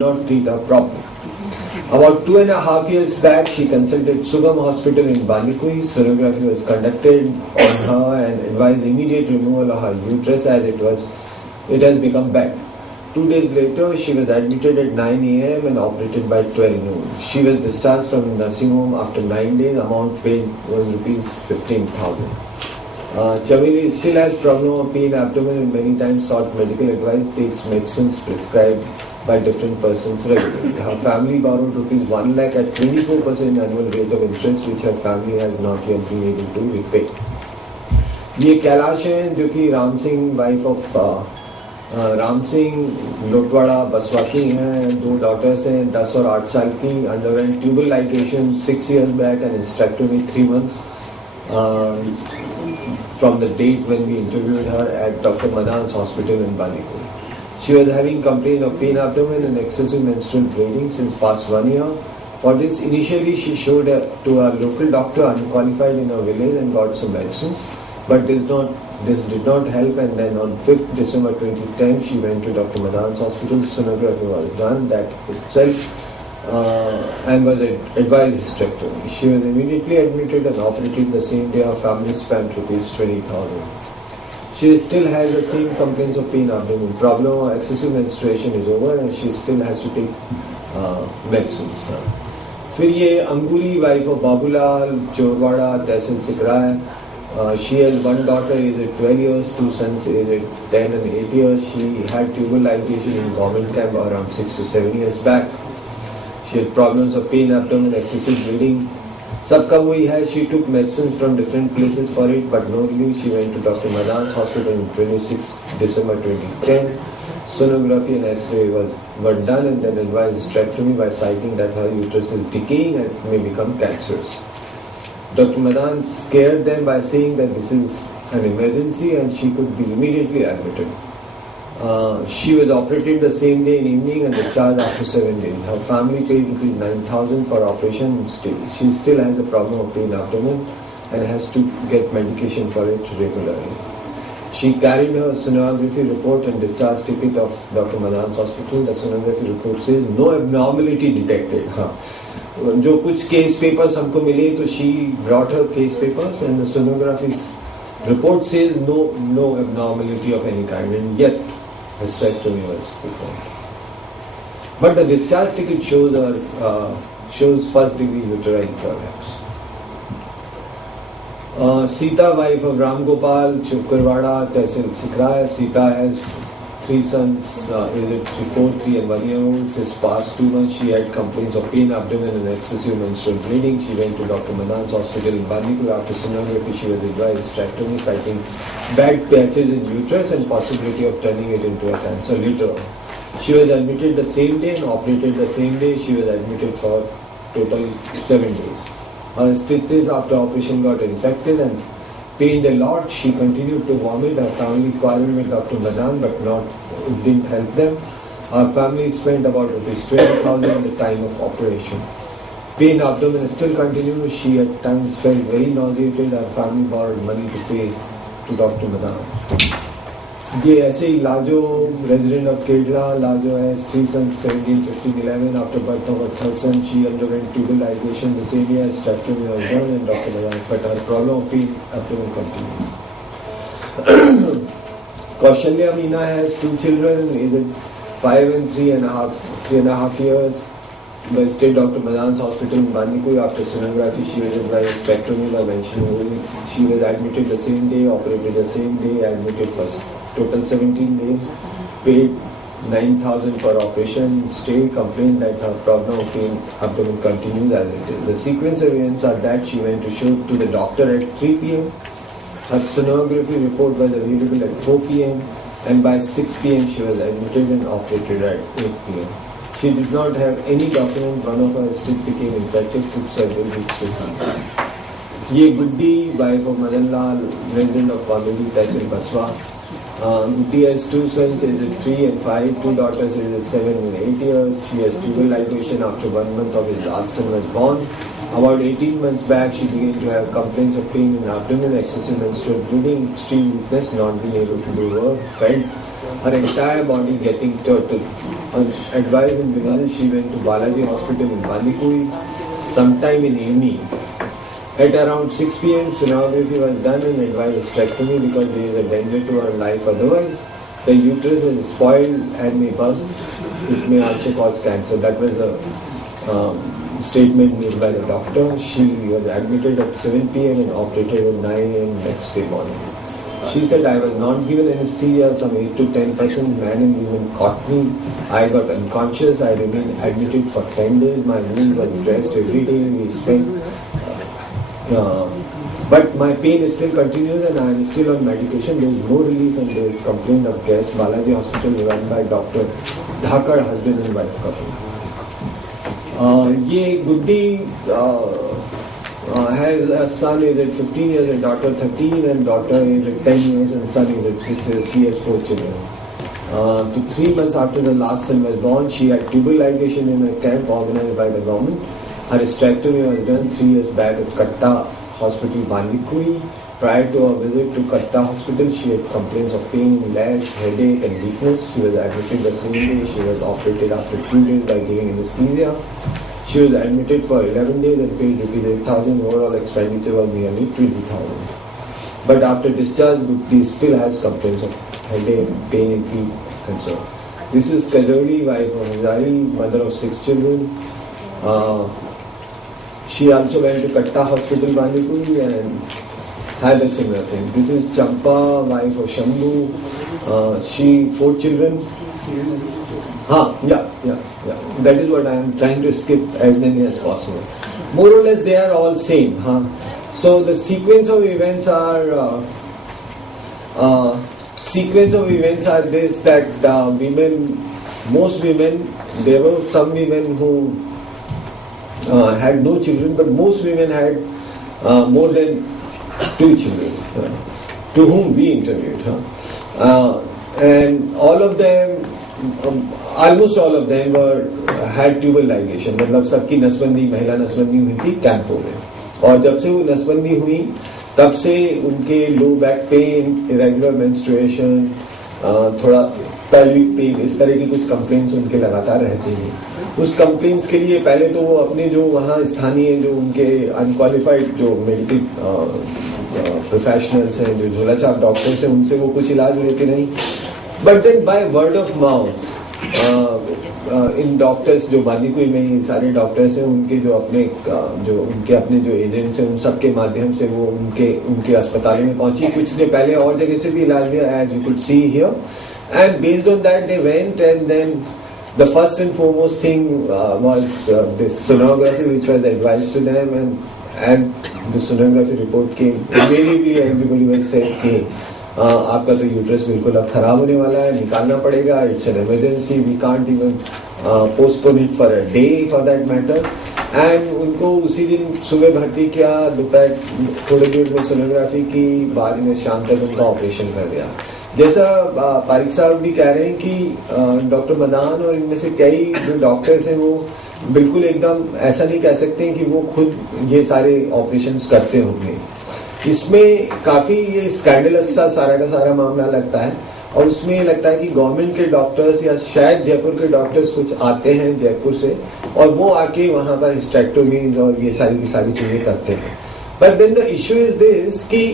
not treat her properly. About 2.5 years back, she consulted Sugam Hospital in Bandikui. Sonography was conducted on her and advised immediate removal of her uterus as it has become bad. 2 days later, she was admitted at 9 a.m. and operated by 12 noon. She was discharged from the nursing home after 9 days. Amount paid was rupees 15,000. Chameli still has problem of pain abdomen and many times sought medical advice, takes medicines prescribed by different persons regularly. Her family borrowed rupees 1 lakh at 24% annual rate of interest, which her family has not yet been able to repay. ये कैलाश हैं जो कि Ram Singh wife of Ram Singh Lotwada बसवाकी हैं. 2 daughters हैं 10 और 8 साल की. Underwent tubal ligation 6 years back and hysterectomy 3 months from the date when we interviewed her at Dr. Madan's hospital in Bandikui. She was having complaint of pain abdomen and excessive menstrual bleeding since past 1 year. For this, initially she showed to a local doctor unqualified in her village and got some medicines, but this did not help, and then on 5th December 2010 she went to Dr. Madan's hospital. Sonography was done that itself and was advised hysterectomy. She was immediately admitted and operated the same day. Her family spent rupees 20,000. She still has the same complaints of pain abdomen. Problem of excessive menstruation is over and she still has to take medicines. फिर ये अंगूरी wife of Babulal चोरवाड़ा तहसील सिकरा है. She has 1 daughter aged 12 years, 2 sons aged 10 and 8 years. She had tubal ligation in government camp around 6 to 7 years back. She had problems of pain abdomen, excessive bleeding. सबका वही है. She took medicines from different places for it, but no relief. She went to Dr. Madan's hospital on 26 December 2010. Sonography and X-ray were done and then advised hysterectomy by citing that her uterus is decaying and may become cancerous. Dr. Madan scared them by saying that this is an emergency and she could be immediately admitted. She was operated the same day in evening and discharged after 7 days. Her family paid rupees 9,000 for operation and stay. She still has a problem of pain abdomen and has to get medication for it regularly. She carried her sonography report and discharge ticket of Dr. Madan's hospital. The sonography report says no abnormality detected. जो कुछ case papers हमको मिले तो she brought her case papers and the sonography report says no abnormality of any kind, and yet hysterectomy was performed. But the discharge ticket shows first degree uterine prolapse. Sita, wife of Ram Gopal Chukarwada Tehsil Sikra. Sita has 3 sons, aged 4, 3 and 1 year old. Since past 2 months she had complaints of pain abdomen and excessive menstrual bleeding. She went to Dr. Madan's hospital in Bandikui. After sonography she was advised hysterectomy, citing bad patches in uterus and possibility of turning it into a cancer later on. She was admitted the same day and operated the same day. She was admitted for total 7 days. Her stitches after operation got infected and pained a lot. She continued to vomit. Her family quarreled with Dr. Madan, but it didn't help them. Our family spent about rupees 20,000 at the time of operation. Pain abdomen still continued. She at times felt very nauseated. Our family borrowed money to pay to Dr. Madan. ये ऐसे ही Lajo resident of Kerala. Lajo has 3 sons, 17, 15, 11. After birth of her 3rd son, she underwent tubal ligation. The same year hysterectomy was done and Dr. Madan, but her problem of pain abdomen continues. Kaushalya Meena has 2 children, aged 5 and 3.5 years. By stayed Dr. Madan's hospital in Bandikui. After sonography, she was advised hysterectomy by mentioning she was admitted the same day, operated the same day, admitted for total 17 days, paid 9,000 for operation, stay, complained that her problem of pain abdomen continues as it is. The sequence of events are that she went to show to the doctor at 3 p.m. Her sonography report was available at 4 p.m. and by 6 p.m. she was admitted and operated at 8 p.m. She did not have any document. One of her stitch became infected, took several weeks to heal. ये Guddi wife of Madan Lal resident of Wameli tehsil Baswa. He has 2 sons aged 3 and 5, 2 daughters aged 7 and 8 years. She has tubal ligation after 1 month of his last son was born. About 18 months back, she began to have complaints of pain in abdomen, excessive menstrual bleeding, extreme weakness, not being able to do work, felt her entire body getting turtle. on advice and division, she went to Balaji Hospital in Bandikuri sometime in evening. At around 6 p.m. sonography was done and advised hysterectomy because there is a danger to her life. Otherwise, the uterus is spoiled and may burst. It may also cause cancer. That was the statement made by the doctor. She was admitted at 7 p.m. and operated at 9 a.m. next day morning. She said, I was not given anesthesia. Some 8 to 10% man and women caught me. I got unconscious. I remained admitted for 10 days. My wound was dressed every day. We spent but my pain still continues and I am still on medication. There is no relief and there is complaint of gas. Balaji Hospital run by Dr. Dhakar, husband and wife couple. Ye Guddi has a son is at 15 years, a daughter 13, and daughter is at 10 years and son is at 6 years. She has 4 children. 3 months after the last son was born, she had tubal ligation in a camp organized by the government. Her hysterectomy was done 3 years back at Katta Hospital, Bandikuri. Prior to her visit to Katta Hospital, she had complaints of pain in legs, headache and weakness. She was admitted the same day. She was operated after 2 days by giving anesthesia. She was admitted for 11 days and paid ₹8,000. Overall expenditure was nearly 20,000. But after discharge, she still has complaints of headache, pain in feet and so on. This is Kajoli, wife of Hazari, mother of 6 children. She also went to Katta Hospital, Bandikuri and had a similar thing. This is Champa, wife of Shambhu. She 4 children. Yeah. That is what I am trying to skip as many as possible. More or less, they are all same. So the sequence of events are this: that most women, there were some women who had no children, but most women had more than 2 children, to whom we interviewed. And all of them, almost all of them had tubal ligation. मतलब सबकी नसबंदी, महिला नसबंदी हुई थी कैंपों में, और जब से वो नसबंदी हुई तब से उनके low back pain, irregular menstruation, थोड़ा पेल्विक पेन, इस तरह की कुछ कंप्लेंट्स उनके लगातार रहती हैं. उस कंप्लेंट्स के लिए पहले तो वो अपने जो वहाँ स्थानीय जो उनके अनक्वालिफाइड जो मेडिकल प्रोफेशनल्स हैं, जो झोलाछाप डॉक्टर्स हैं, उनसे वो कुछ इलाज लेते नहीं. But then by word of mouth in doctors जो बांदीकुई में ही सारे डॉक्टर्स हैं, उनके जो अपने जो एजेंट्स हैं, उन सब के माध्यम से वो उनके अस्पतालों में पहुंची. कुछ ने पहले और जगह से भी इलाज लिया, as you could see here, and based on that they went, and then the first and foremost thing was this sonography, which was advised to them, and the sonography report came. Immediately everybody was said कि आपका तो uterus बिल्कुल अब खराब होने वाला है, निकालना पड़ेगा, it's an emergency, we can't even postpone it for a day for that matter. And उनको उसी दिन सुबह भर्ती किया, दोपहर थोड़ी देर में सोनोग्राफी की, बाद में शाम तक उनका ऑपरेशन कर दिया. जैसा पारिक साहब भी कह रहे हैं कि डॉक्टर मदान और इनमें से कई जो डॉक्टर्स हैं वो बिल्कुल एकदम ऐसा नहीं कह सकते हैं कि वो खुद ये सारे ऑपरेशंस करते होंगे. इसमें काफी ये स्कैंडलस सा सारा का सारा मामला लगता है, और उसमें लगता है कि गवर्नमेंट के डॉक्टर्स या शायद जयपुर के डॉक्टर्स कुछ आते हैं जयपुर से, और वो आके वहां पर हिस्टेक्टोमीज और ये सारी की सारी चीजें करते हैं. But then the issue is this कि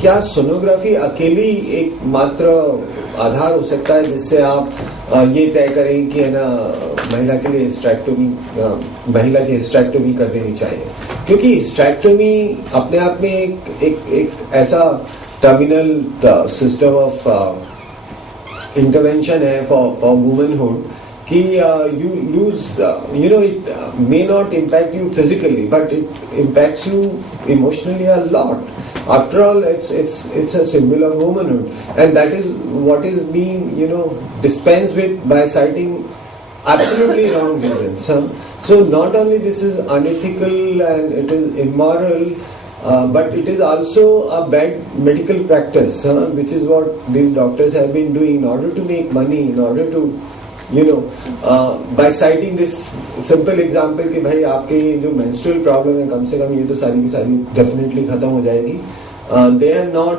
क्या सोनोग्राफी अकेली एक मात्र आधार हो सकता है जिससे आप ये तय करें कि है ना महिला के लिए महिला की हिस्टेक्टोमी कर देनी चाहिए? क्योंकि हिस्टेक्टोमी अपने आप में एक ऐसा टर्मिनल सिस्टम ऑफ इंटरवेंशन है फॉर वुमेनहुड कि you lose, it may not impact you physically, but it impacts you emotionally a lot. After all, it's a symbol of womanhood, and that is what is being, dispensed with by citing absolutely wrong reasons. So not only this is unethical and it is immoral, but it is also a bad medical practice, which is what these doctors have been doing in order to make money, in order to by citing this simple example कि भाई आपके ये जो menstrual problem है, कम से कम ये तो सारी की सारी definitely खत्म हो जाएगी. They have not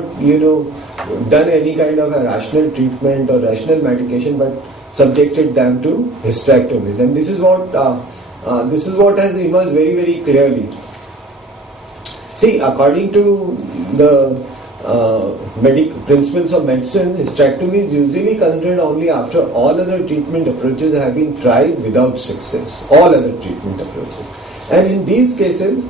done any kind of a rational treatment or rational medication, but subjected them to hysterectomies, and this is what has emerged very, very clearly. See, according to the principles of medicine, hysterectomy is usually considered only after all other treatment approaches have been tried without success. All other treatment approaches, and in these cases,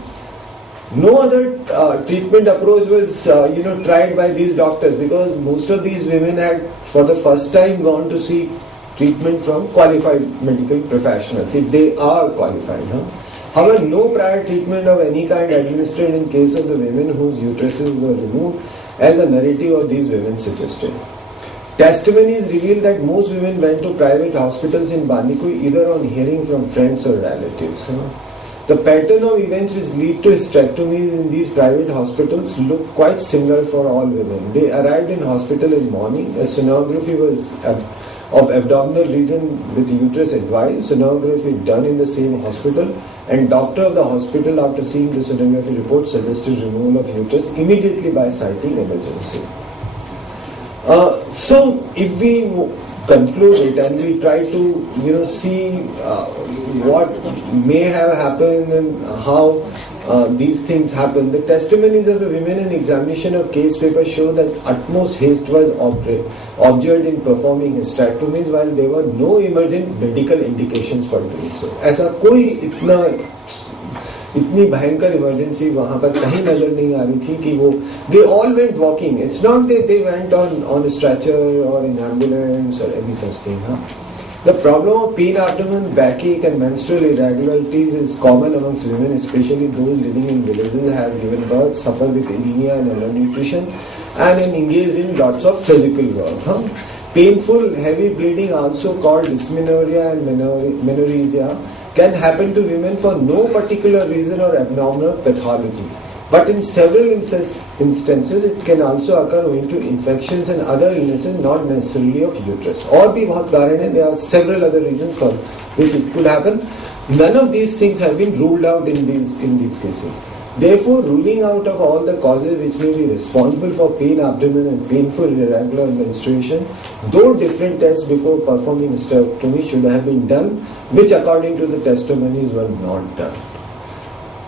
no other treatment approach was tried by these doctors, because most of these women had for the first time gone to seek treatment from qualified medical professionals, if they are qualified. However, no prior treatment of any kind administered in case of the women whose uteruses were removed, as the narrative of these women suggested. Testimonies reveal that most women went to private hospitals in Bandikui either on hearing from friends or relatives. The pattern of events which lead to hysterectomies in these private hospitals look quite similar for all women. They arrived in hospital in morning, a sonography was of abdominal region with uterus advised, sonography done in the same hospital, and doctor of the hospital, after seeing the sonography report, suggested removal of uterus immediately by citing emergency. So if we conclude it and we try to see what may have happened and how these things happen, the testimonies of the women in examination of case papers show that utmost haste was observed in performing hysterectomies, while there were no emergent medical indications for doing so. ऐसा कोई इतनी भयंकर emergency वहां पर कहीं नजर नहीं आ रही थी कि वो they all went walking. It's not that they went on a stretcher or in ambulance or any such thing. The problem of pain, abdomen, backache and menstrual irregularities is common amongst women, especially those living in villages, have given birth, suffer with anemia and undernutrition, and engaged in lots of physical work. Painful, heavy bleeding, also called dysmenorrhea and menorrhagia, can happen to women for no particular reason or abnormal pathology. But in several instances, it can also occur owing to infections and other illnesses, not necessarily of uterus. और भी बहुत कारण हैं. There are several other reasons for which it could happen. None of these things have been ruled out in these cases. Therefore, ruling out of all the causes which may be responsible for pain, abdomen and painful irregular menstruation, though different tests before performing hysterectomy should have been done, which according to the testimonies were not done.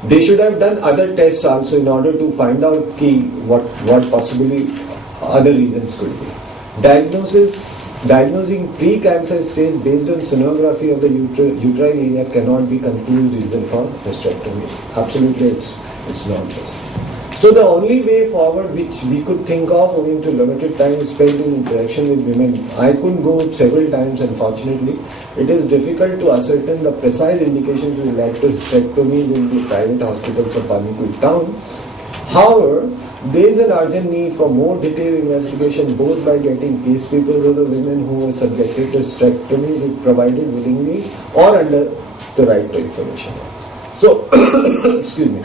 They should have done other tests also in order to find out what possibly other reasons could be. Diagnosing pre-cancer stage based on sonography of the uterine area cannot be conclusive reason for hysterectomy. Absolutely, it's not this. So the only way forward which we could think of, owing to limited time spent in interaction with women, I couldn't go several times unfortunately. It is difficult to ascertain the precise indications which led to hysterectomies in the private hospitals of Bandikui town. However, there is an urgent need for more detailed investigation, both by getting case papers of the women who were subjected to hysterectomies if provided willingly or under the right to information. So, excuse me.